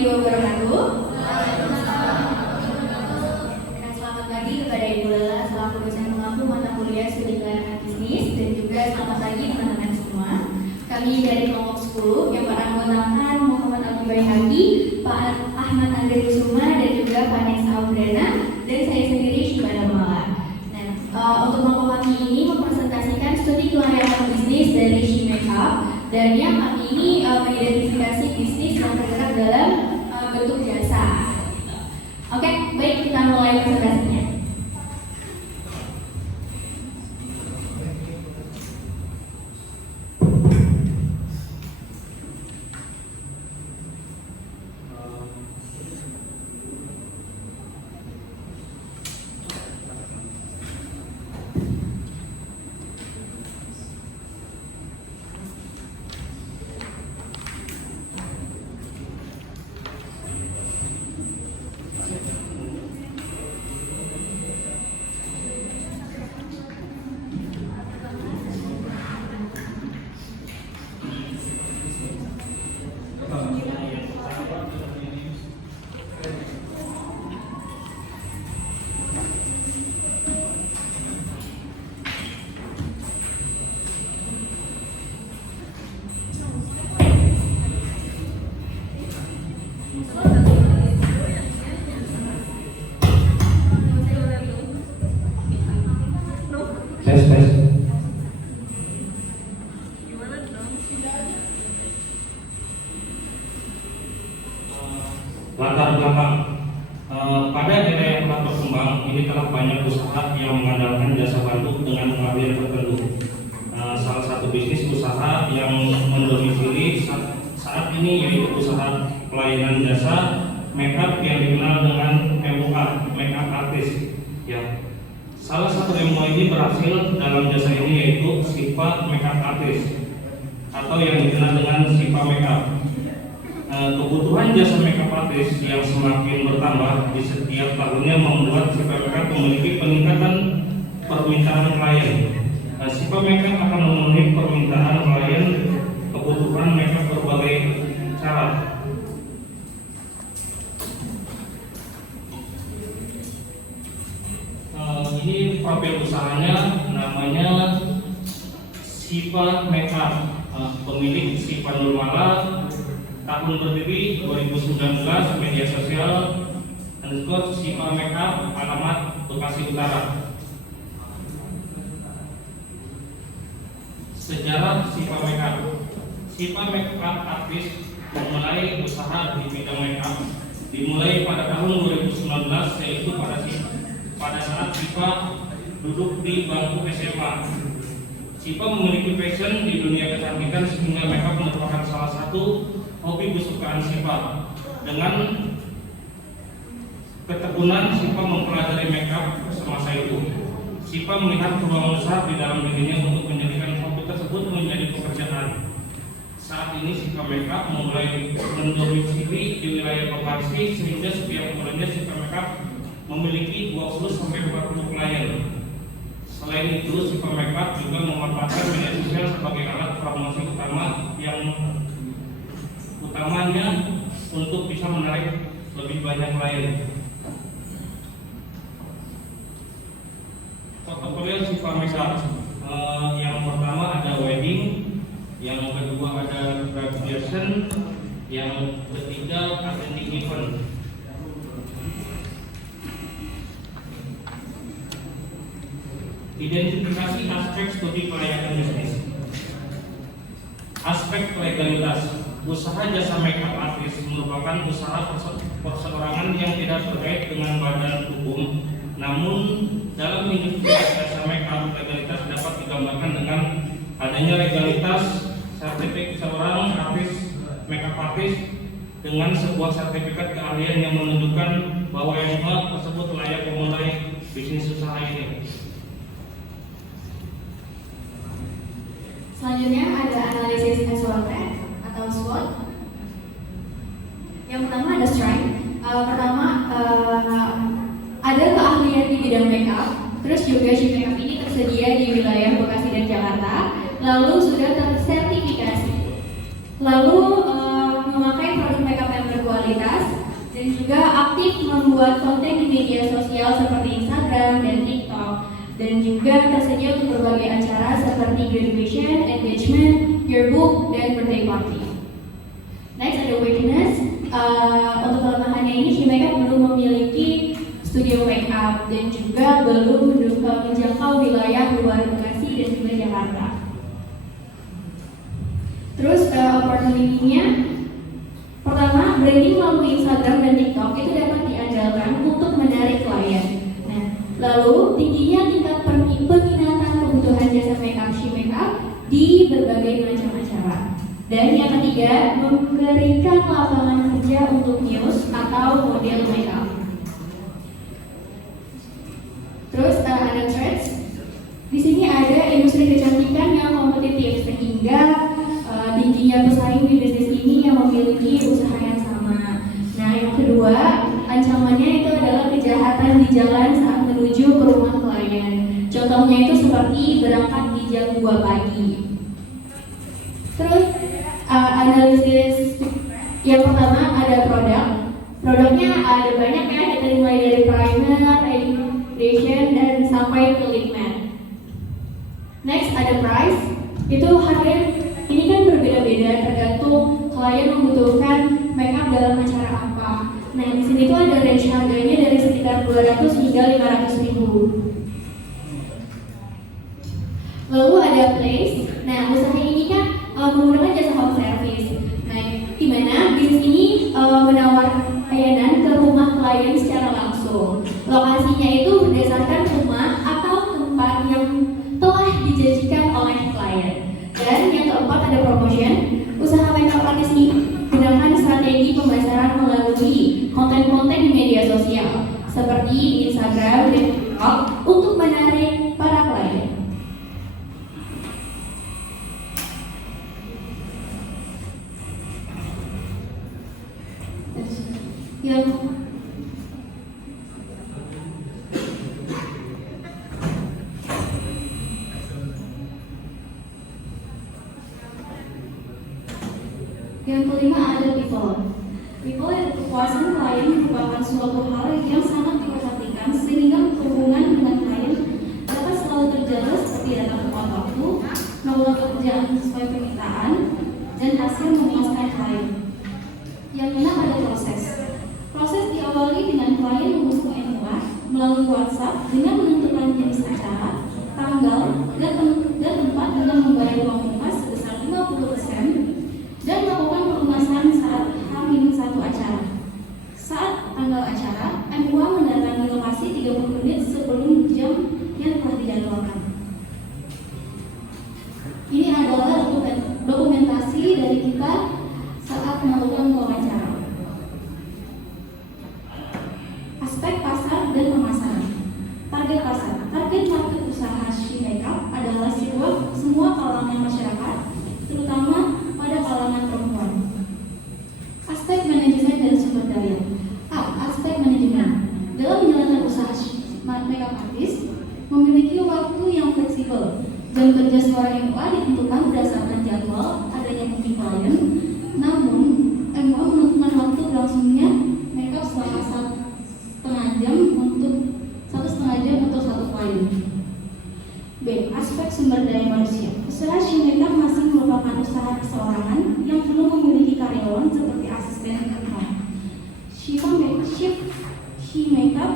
warahmatullahi wabarakatuh. Dan selamat pagi kepada Ibu Lela selaku dosen pengampu mata kuliah studi pelayanan bisnis, dan juga selamat pagi teman-teman semua. Kami dari kelompok 10 yang beranggotakan Muhammad Abdi Baihaqi, Pak Ahmad Andri Kusuma, dan juga Pak Nesa Aubrena, dan saya sendiri Syifa Damala. Nah, untuk kelompok kami ini mempresentasikan studi pelayanan bisnis dari She Makeup, dan yang kami ini mengidentifikasi bisnis yang bergerak dalam bentuk jasa. Oke, baik, kita mulai presentasinya. Latar belakang pada era yang telah berkembang ini telah banyak usaha yang mengandalkan jasa bantu dengan pengabdian tertentu. Salah satu bisnis usaha yang mendomisili saat ini yaitu usaha pelayanan jasa makeup yang dikenal dengan MUA, makeup artist. Ya, salah satu MUA ini berhasil dalam jasa ini yaitu Syifa Makeup Artist atau yang dikenal dengan Syifa Makeup. Kebutuhan jasa makeup artist yang semakin bertambah di setiap tahunnya membuat Syifa Makeup memiliki peningkatan permintaan klien. Syifa Makeup akan memenuhi permintaan klien kebutuhan makeup berbagai cara. Ini profil usahanya, namanya Syifa Makeup, pemilik Syifa Nurmala, tahun berdiri 2019, media sosial _Syifa Makeup, alamat Bekasi Utara. Sejarah Syifa Makeup. Syifa Makeup Artist memulai usaha di bidang makeup dimulai pada tahun 2019, yaitu pada saat Syifa duduk di bangku SMA. Syifa memiliki passion di dunia kecantikan sehingga makeup merupakan salah satu hobi kesukaan Syifa. Dengan ketekunan Syifa mempelajari makeup semasa itu. Syifa melihat peluang besar di dalam dirinya untuk menjadikan hobi tersebut menjadi pekerjaan. Saat ini Syifa Makeup mulai mendomisili di wilayah Bekasi sehingga setiap bulannya Syifa Makeup memiliki 20-40 klien. Selain itu, Syifa Makeup juga memanfaatkan media sosial sebagai alat promosi utama yang utamanya untuk bisa menarik lebih banyak klien. Portofolio Syifa Makeup, yang pertama ada wedding, yang kedua ada graduation, yang ketiga attending event. Identifikasi aspek studi pelayanan bisnis. Aspek legalitas. Usaha jasa makeup artist merupakan usaha perseorangan yang tidak terkait dengan badan hukum. Namun dalam industri jasa makeup, legalitas dapat digambarkan dengan adanya legalitas sertifikat seorang artis makeup artist dengan sebuah sertifikat keahlian yang menunjukkan bahwa MUA tersebut layak memulai bisnis usaha ini. Selanjutnya ada analisis SWOT atau SWOT. Yang pertama ada strength. Pertama ada keahlian di bidang makeup. Terus juga She Makeup ini tersedia di wilayah Bekasi dan Jakarta. Lalu sudah tersertifikasi. Lalu memakai produk makeup yang berkualitas, dan juga aktif membuat konten di media sosial seperti Instagram dan TikTok, dan juga tersedia untuk berbagai acara seperti graduation, engagement, yearbook, dan birthday party. Next ada weakness. Untuk kelemahannya ini, She Makeup belum memiliki studio makeup dan juga belum menjangkau wilayah luar Bekasi dan juga Jakarta. Terus opportunity-nya, pertama, branding melalui Instagram dan TikTok itu dapat diandalkan untuk menarik klien. Nah, lalu tingginya tingkat peminatan kebutuhan jasa makeup She Makeup di berbagai macam acara. Dan yang ketiga, memberikan lapangan kerja untuk news atau model makeup. Terus ada threats. Di sini ada industri kecantikan yang kompetitif sehingga tingginya pesaing di bisnis ini yang memiliki usaha yang sama. Nah, yang kedua, ancamannya itu adalah kejahatan di jalan saat menuju ke rumah klien. Contohnya itu seperti berangkat di jam 2 pagi. Terus analisis yang pertama ada produk. Produknya ada banyak ya, kita mulai dari primer, foundation, dan sampai ke lip matte. Next ada price. Itu harga ini kan berbeda-beda tergantung klien membutuhkan makeup dalam acara apa. Nah, di sini tuh ada range harganya dari sekitar 200 hingga 500 ribu. Lalu ada place. Nah, usaha ini kan menggunakan jasa home service. Nah, di mana bisnis ini menawarkan layanan ke rumah klien secara langsung. Lokasinya itu berdasarkan rumah atau tempat yang telah dijanjikan oleh klien. Dan yang keempat ada promotion. Usaha makeup artist ini menggunakan strategi pemasaran melalui konten-konten di media sosial seperti di Instagram dan TikTok untuk menarik para klien. Yang kelima ada people. People yang kepuasan klien merupakan suatu hal yang sangat diperhatikan sehingga hubungan dengan klien dapat selalu terjaga seperti datang tepat waktu, melakukan pekerjaan sesuai permintaan, dan hasil memuaskan klien. Yang keenam ada proses. Proses diawali dengan klien menghubungi MUA melalui WhatsApp dengan menentukan jenis acara, tanggal, dan tempat dengan membayar uang lunas sebesar 50% dan melakukan pelunasan saat H-1 acara. Saat tanggal acara, MUA mendatangi lokasi 30 menit sebelum jam yang telah dijadwalkan. Ini adalah dokumentasi dari kita saat melakukan wawancara. Aspek pasar dan pemasaran. Target pasar. Target market usaha She Makeup adalah semua kalangan masyarakat, terutama pada kalangan perempuan. Aspek manajemen dan sumber daya. Aspek manajemen. Dalam menjalankan usaha makeup artist, memiliki waktu yang fleksibel. Jam kerja seorang MUA ditentukan berdasarkan jadwal adanya booking klien. Namun, MUA menentukan waktu berlangsungnya makeup selama 1,5 jam untuk satu klien. B. Aspek sumber daya manusia. Usaha She Makeup masih merupakan usaha perseorangan yang belum memiliki karyawan seperti asisten kantor. She Makeup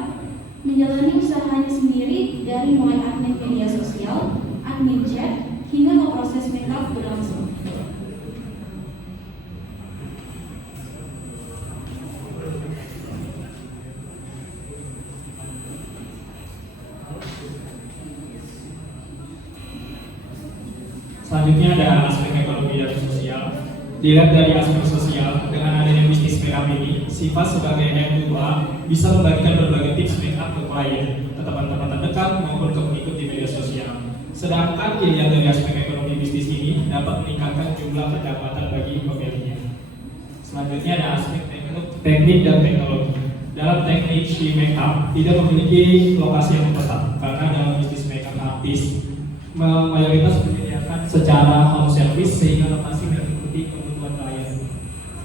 menjalani usahanya sendiri dari mulai admin media sosial, admin chat, hingga ke proses makeup berlangsung. Selanjutnya ada aspek ekonomi dan sosial. Dilihat dari aspek sosial, dengan adanya bisnis makeup ini, Sifat sebagai MUA bisa membagikan berbagai tips makeup ke klien, ke teman-teman terdekat maupun ke pengikut di media sosial. Sedangkan dilihat dari aspek ekonomi bisnis ini dapat meningkatkan jumlah pendapatan bagi pemiliknya. Selanjutnya ada aspek teknik dan teknologi. Dalam teknik She Makeup tidak memiliki lokasi yang tetap karena dalam bisnis makeup artis mayoritas menyediakan secara home service sehingga lokasi mengikuti kebutuhan klien.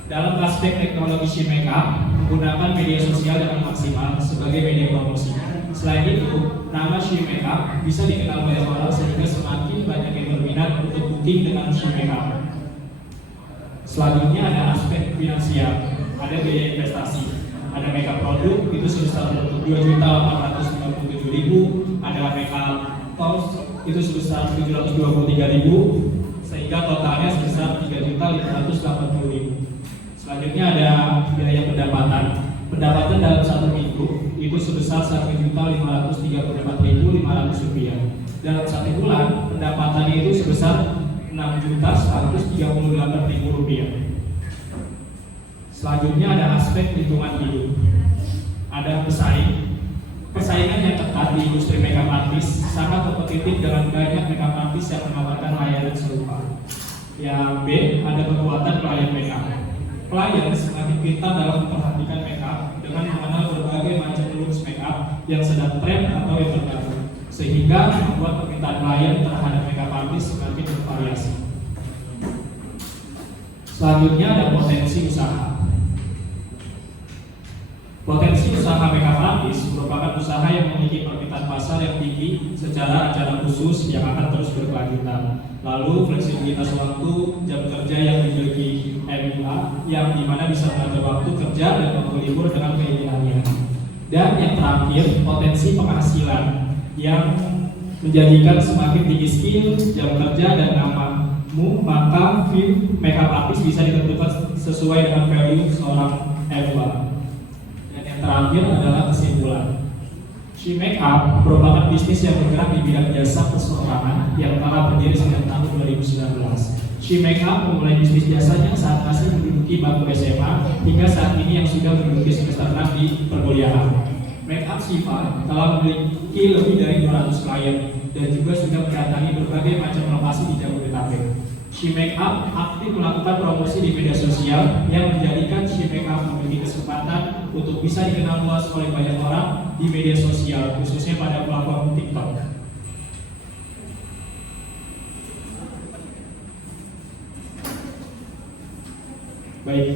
Dalam aspek teknologi She Makeup, menggunakan media sosial dengan maksimal sebagai media promosi. Selain itu, nama She Makeup bisa dikenal banyak orang sehingga semakin banyak yang berminat untuk booking dengan She Makeup. Selanjutnya ada aspek finansial, ada biaya investasi. Ada makeup produk itu sebesar 2.857.000, ada makeup tops itu sebesar 723.000, sehingga totalnya sebesar 3.580.000. Selanjutnya ada biaya pendapatan. Pendapatan dalam satu minggu itu sebesar 1.534.500 rupiah. Dalam satu bulan pendapatannya itu sebesar 6.138.000 rupiah. Selanjutnya ada aspek lingkungan hidup. Ada pesaing. Persaingan yang ketat di industri makeup artist sangat kompetitif dengan banyak makeup artist yang menawarkan layanan serupa. Yang B, ada kekuatan klien makeup. Klien semakin pintar dalam memperhatikan makeup dengan mengenal berbagai macam looks makeup yang sedang tren atau yang terbaru, sehingga membuat permintaan klien terhadap makeup artist semakin bervariasi. Selanjutnya ada potensi usaha. Potensi usaha makeup artist merupakan usaha yang memiliki permintaan pasar yang tinggi secara acara khusus yang akan terus berkelanjutan. Lalu fleksibilitas waktu, jam kerja yang dimiliki MUA yang dimana bisa mengatur waktu kerja dan waktu libur dengan keinginannya. Dan yang terakhir, potensi penghasilan yang menjadikan semakin tinggi skill, jam kerja dan namamu, maka fee makeup artist bisa ditentukan sesuai dengan value seorang MUA. Terakhir adalah kesimpulan. She Makeup merupakan bisnis yang bergerak di bidang jasa perseorangan yang telah berdiri sejak tahun 2019. She Makeup memulai bisnis jasanya saat masih menduduki bangku SMA hingga saat ini yang sudah menduduki semester 6 di perkuliahan. Makeup Shiva telah memiliki lebih dari 200 klien dan juga sudah mendatangi berbagai macam lokasi di Jabodetabek. She Makeup aktif melakukan promosi di media sosial yang menjadikan She Makeup memiliki kesempatan untuk bisa dikenal luas oleh banyak orang di media sosial, khususnya pada platform TikTok. Baik,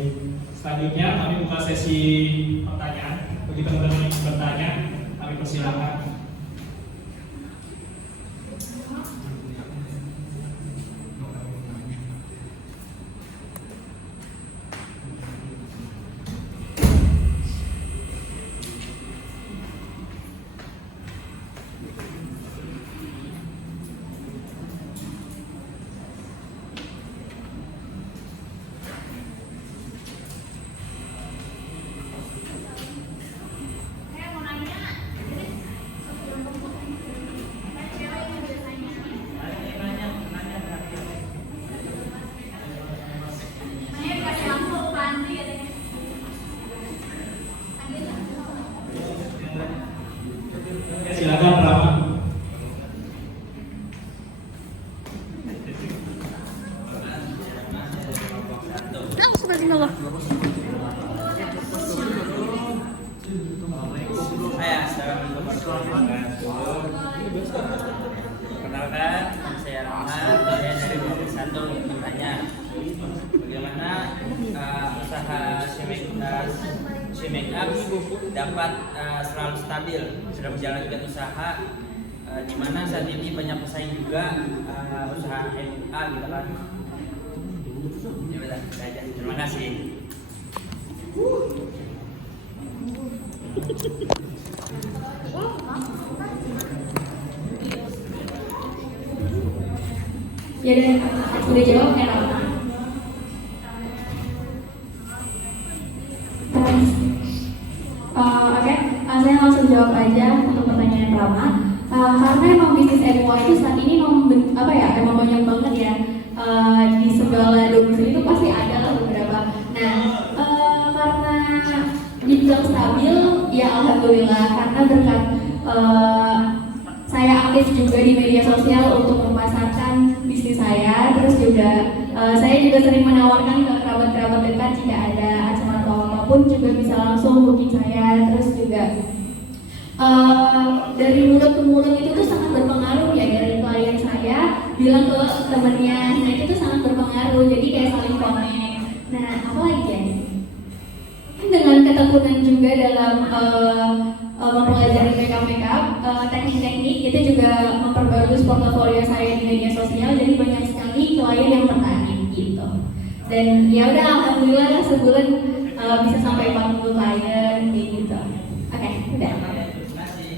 selanjutnya kami buka sesi pertanyaan. Bagi teman-teman yang ingin bertanya, kami persilakan. Silakan Rama. Perkenalkan, saya Rama, saya dari Provinsi Santong ingin bertanya bagaimana usaha She Makeup dapat selalu stabil, sudah menjalankan usaha di mana saat ini banyak pesaing juga usaha MUA gitu kan. Ya udah, saja. Terima kasih. Ya deh, udah jawab ya Rama. Oke, saya langsung jawab aja untuk pertanyaan Rama. Karena emang bisnis MUA itu saat ini emang banyak banget ya, di segala domisili itu pasti ada lah beberapa. Nah, karena dibilang stabil, ya alhamdulillah karena berkat saya aktif juga di media sosial untuk memasarkan bisnis saya, terus juga saya juga sering menawarkan ke kerabat-kerabat dekat jika ada acara atau apapun juga bisa langsung booking saya, terus juga dari mulut ke mulut itu tuh sangat berpengaruh ya, dari klien saya bilang ke temennya, nah itu tuh sangat berpengaruh, jadi kayak saling connect. Nah, apa lagi ya? Dengan ketekunan juga dalam mempelajari makeup, teknik-teknik itu juga memperbagus portofolio saya di media sosial. Jadi banyak sekali klien yang tertarik gitu. Dan ya udah, alhamdulillah sebulan bisa sampai 40 klien kayak gitu. Oke, udah.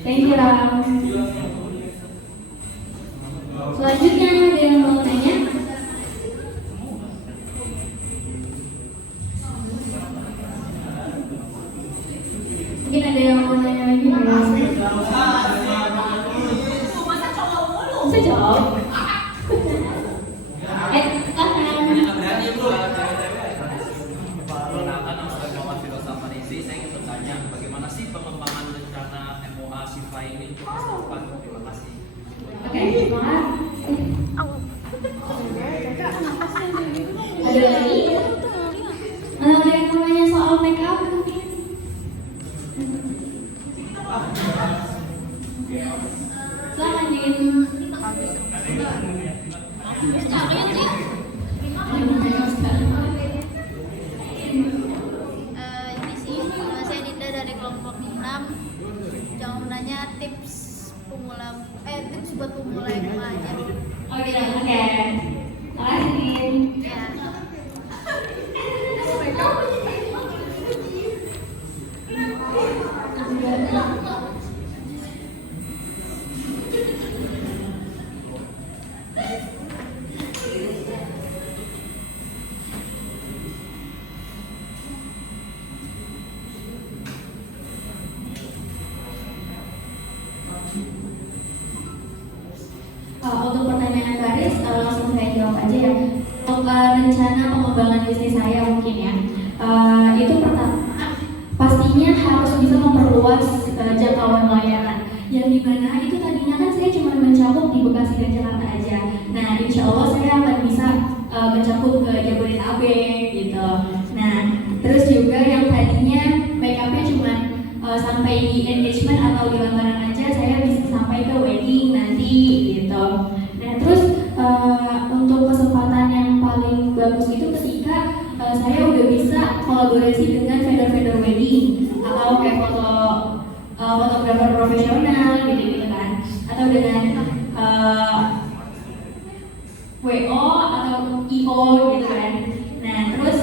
Thank you, Ram. Selanjutnya ada yang mau tanya? Mungkin ada yang mau nanya lagi? Bisa jawab? Perkenalkan, nama saya Muhammad Firdaus Alfarisi. Saya ingin bertanya, bagaimana sih pengembangan rencana MOA Siva ini untuk masa depan? Terima kasih. Oke, ada lagi? Ada yang mau nanya soal makeup mungkin? Silakan Jin. Ini sih, saya Dinda dari kelompok 6. Jangan menanya tips buat pemula MOA aja. Oh gitu, oke. Makasih. Ya. Untuk pertanyaan Karis, langsung saya jawab aja ya. Untuk rencana pengembangan bisnis saya mungkin ya, itu pertama pastinya harus bisa memperluas jangkauan layanan. Yang dimana itu tadinya kan saya cuma mencakup di Bekasi dan Jakarta aja. Nah, insya Allah saya akan bisa mencakup ke Jabodetabek gitu. Nah, terus juga yang tadinya makeupnya cuma sampai di engagement atau di lamaran aja, saya bisa sampai ke wedding nanti gitu. Nah, terus untuk kesempatan yang paling bagus itu ketika saya udah bisa kolaborasi dengan vendor-vendor wedding atau kayak fotografer profesional gitu kan, atau dengan WO atau IO gitu kan. Nah, terus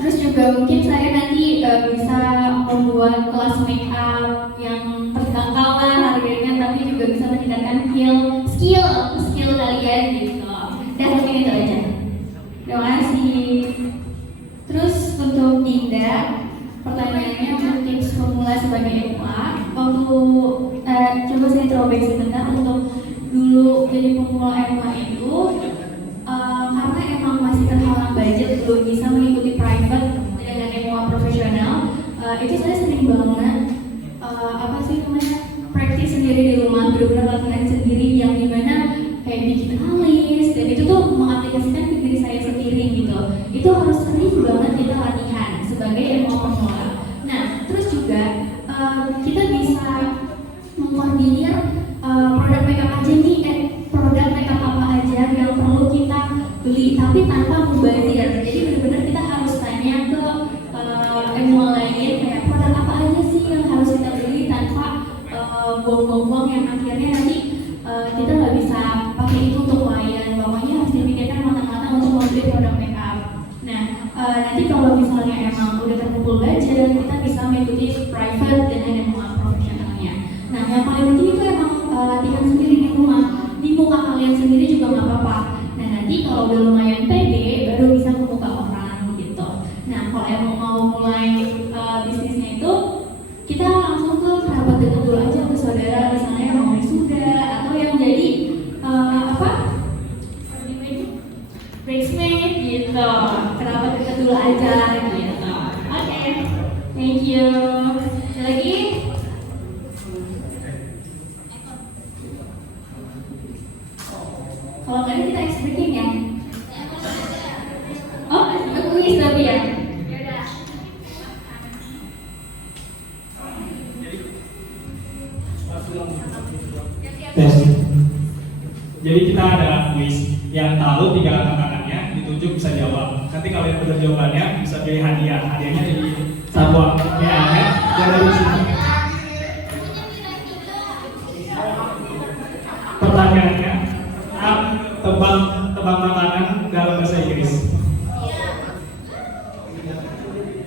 terus juga mungkin saya nanti bisa membuat kelas make up yang terjangkau lah harganya, tapi juga bisa meningkatkan skill kalian gitu. Dan mungkin itu aja. Terima kasih. Terus untuk Dinda, pertanyaannya untuk tips pemula sebagai MOA. Coba saya throwback sebentar untuk dulu jadi pemula MOA itu. Karena emang masih terhalang budget, belum bisa mengikuti private dengan MOA profesional, itu saya sering banget praktis sendiri di rumah, benar-benar latihan sendiri yang dimana kayak bikin alis, dan itu tuh mengaplikasikan ke diri saya sendiri gitu. Itu harus sering banget kita latihan sebagai MOA pemula. Nah, terus juga kita bisa mengkoordinir produk makeup aja nih, produk makeup apa aja yang perlu kita beli tapi tanpa mubazir. Jadi benar-benar kita harus tanya ke MOA lain kayak produk apa aja sih yang harus kita beli tanpa buang-buang yang akhirnya nanti kita nggak bisa pakai itu untuk klien. Pokoknya harus dipikirkan matang-matang untuk membeli produk makeup. Nah, nanti kalau misalnya emang udah terkumpul budget, kita bisa mengikuti private dengan MOA profesionalnya. Nah, yang paling penting itu emang latihan sendiri di rumah, di muka kalian sendiri juga nggak apa-apa. Nah, nanti kalau udah lumayan pede, baru bisa ke muka orang gitu. Nah, kalau emang mau mulai bisnisnya itu, kita langsung ke kerabat dekat dulu aja, ke saudara misalnya yang mau wisuda atau yang jadi bridesmaid gitu. Kerabat dekat dulu aja gitu. Oke, thank you. Ada lagi? Kalau nggak ada kita ice breaking ya? Oh, kuis tapi ya? Yaudah. Tes. Jadi kita ada kuis. Yang tahu 3 angka tangannya ditunjuk bisa jawab. Nanti kalau yang benar jawabannya bisa pilih hadiah. Hadiahnya jadi sabun. Ya, jangan di sini. Pertanyaannya, tebak makanan dalam bahasa Inggris.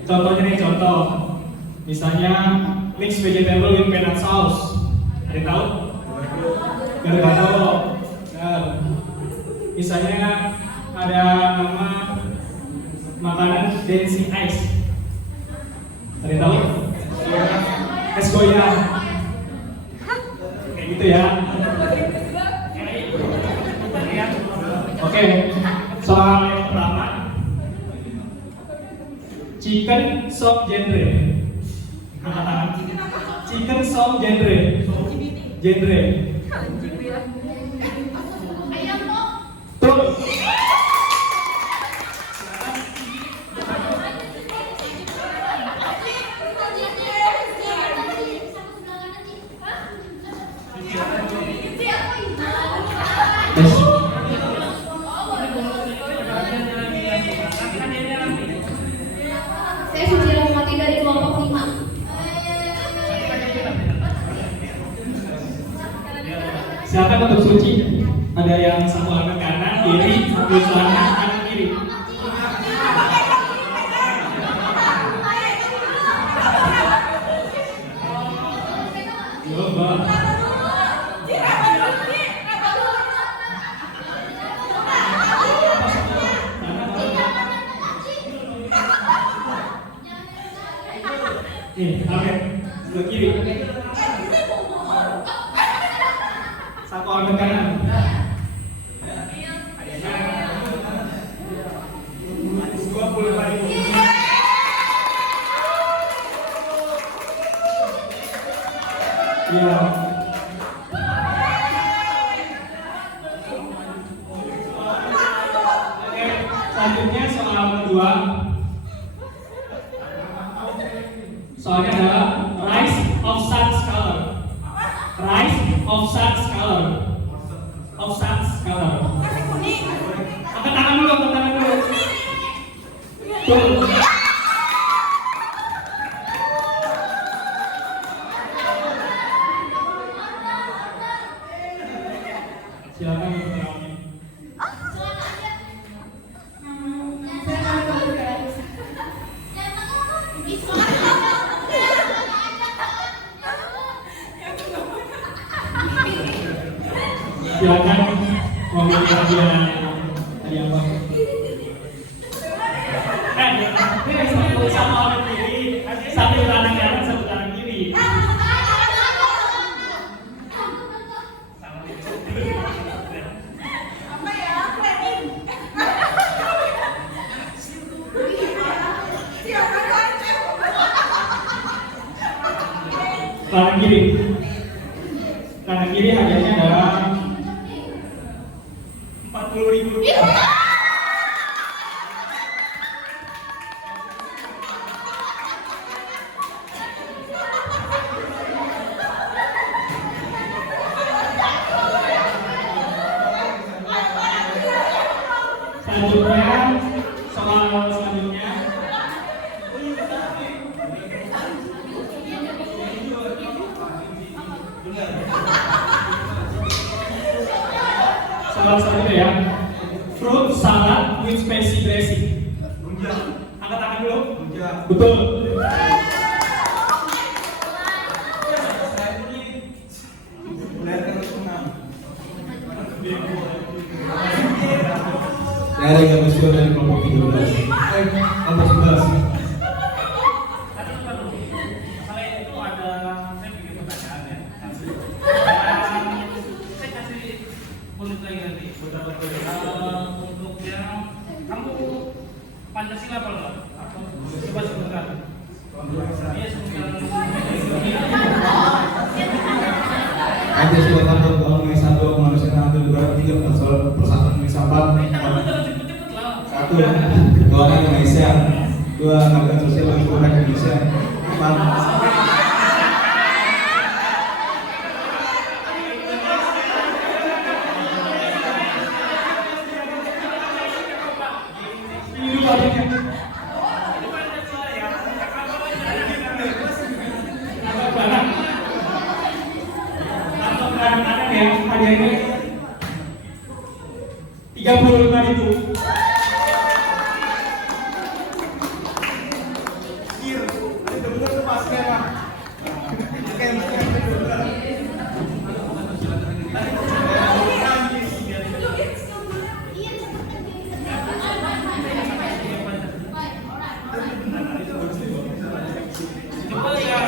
Contohnya nih, contoh. Misalnya mixed vegetable with peanut sauce. Ada yang tahu? Gargano. Misalnya ada nama makanan dancing ice. Ada yang tahu? Es goyang. Kayak gitu ya. Oke, soal yang pertama, chicken soup genre. Chicken soup genre. Tuh. Saya Suci Rahmati dari kelompok 5. Silakan untuk Suci. Ada yang satu angkat kanan kiri, satu selangkah kanan kiri. Coba. Nih, oke, sebelah kiri. Satu angkat kanan. Ya. Oke, selanjutnya soal kedua. Soalnya adalah rise of such color. Rise of such color. Of such color. Angkat tangan dulu, angkat tangan dulu. Tuh. Silakan menjawabnya. Silakan memilih hadiah apa? Ini sama orang kiri, satu tangan kanan, satu tangan kiri. Kanan kiri. Kanan kiri hadiahnya adalah Rp40.000. Selanjutnya, soal selanjutnya. Salah satunya ya, fruit salad with spicy dressing. Angkat tangan dulu. Betul. Ada yang musuh dari kelompok 13. Kelompok 11. Masalah itu ada, saya bikin pertanyaan ya. Saya kasih bonus lagi nanti. Untuk yang kamu Pancasila apa enggak? Coba sebutkan. Iya sebutkan. Pancasila satu, Undang-Undang 1, kemanusiaan adil, demokrasi, 3, persatuan Indonesia 4, satu, Tuhan Indonesia, 2, keadilan sosial bagi rakyat Indonesia, 4. itu adanya. Agak banyak. Atau kadang-kadang ya hadiahnya 35.000. Coba ya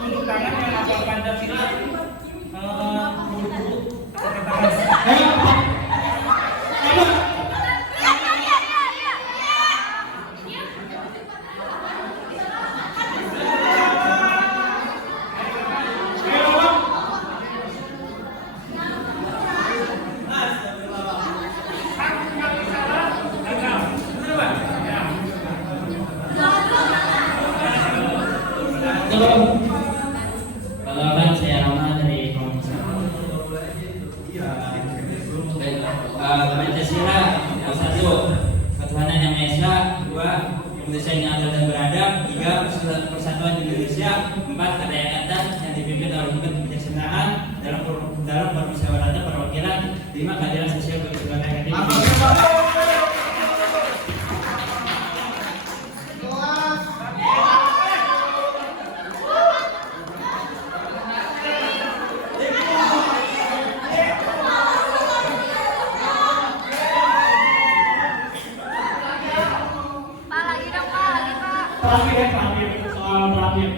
tunjuk tangan yang hafal Pancasila. Buru-buru pakai tangan. Ayo. Ayo. Perkenalkan, saya Rama dari kelompok 1. Pancasila yang 1, ketuhanan yang Maha Esa. 2, Indonesia yang adil dan beradab. 3, persatuan Indonesia. 4, kerakyatan yang dipimpin oleh kebijaksanaan dalam permusyawaratan perwakilan. 5, keadilan sosial bagi segala rakyat Indonesia. Terakhir, soal terakhir.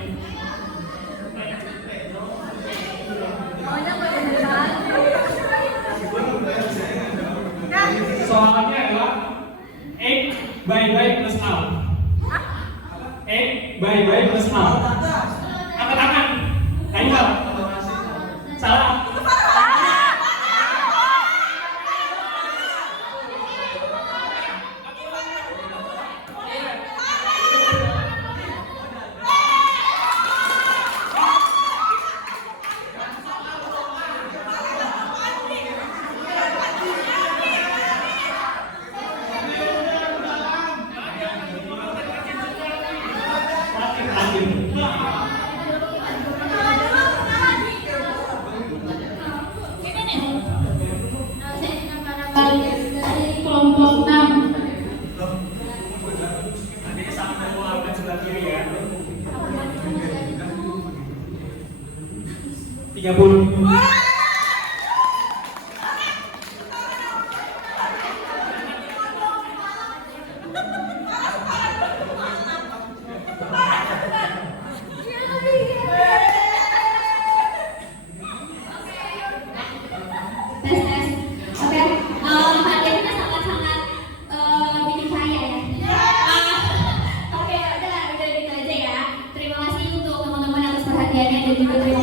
Soalnya adalah X by plus A. X by plus A. Angkat tangan. Ayo. Salah. Dari kelompok 6. Nanti sampai mau sebelah kiri ya. 30. Tes. Oke, hadiahnya sangat-sangat milik saya ya. Oke, udah gitu aja ya. Terima kasih untuk teman-teman atas perhatiannya dan juga terima